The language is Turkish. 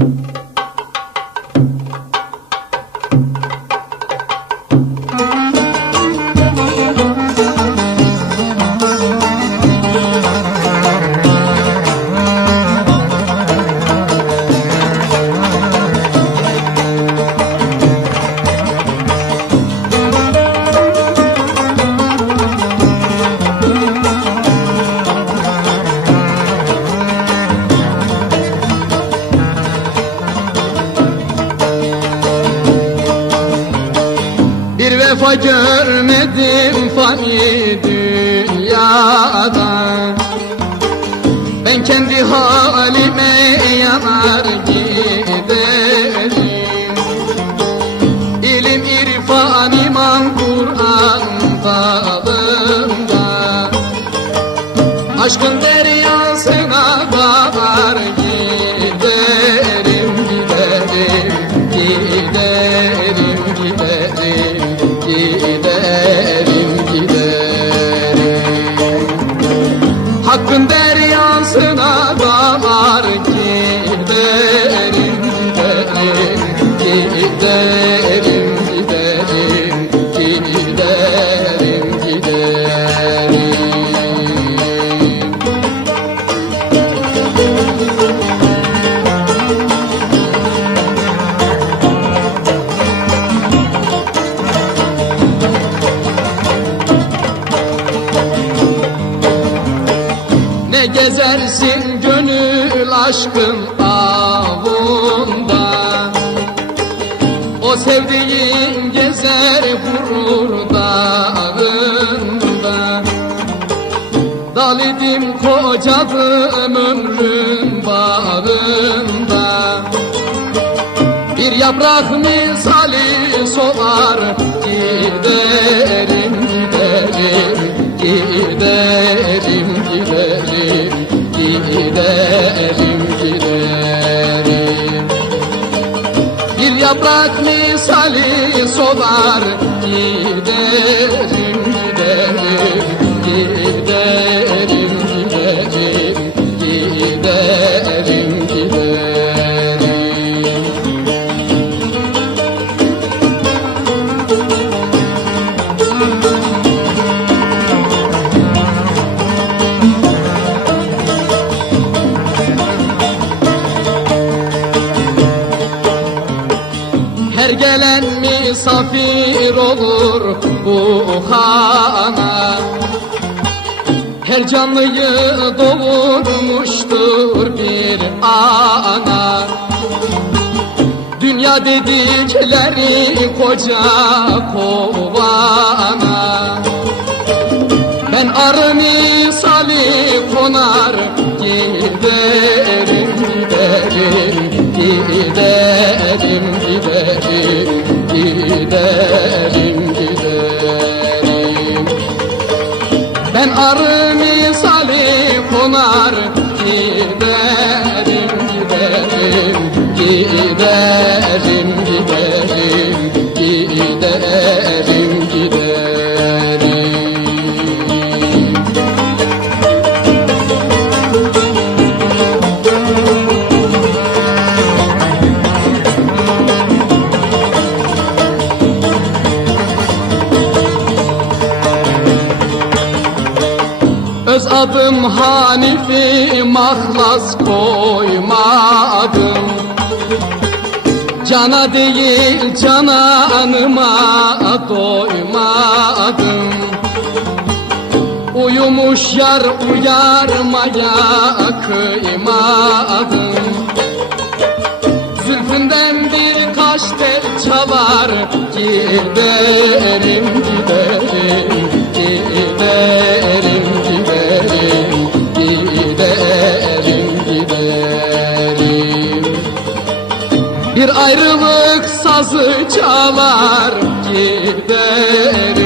Bir vefa görmedim fani dünyada. Ben kendi halime yanar giderim. İlim, irfan, iman, Kur'an dalında. Aşkın deryasına bağlar gezersin gönül aşkın avunda. O sevdiğin gezer vurur dağında. Dal idim kocadım ömrün bağında. Bir yaprak misali solar giderim giderim giderim. Bir misali solar giderim misafir olur bu hana. Her canlıyı doğurmuştur bir ana. Dünya dedikleri koca kovana. Ben arı Öz adım Hanifi mahlas koymadım. Cana değil cananıma doymadım Uyumuş yar uyarmaya kıymadım. Zülfünden birkaç tel çalar giderim ayrılık sazı çalar Giderim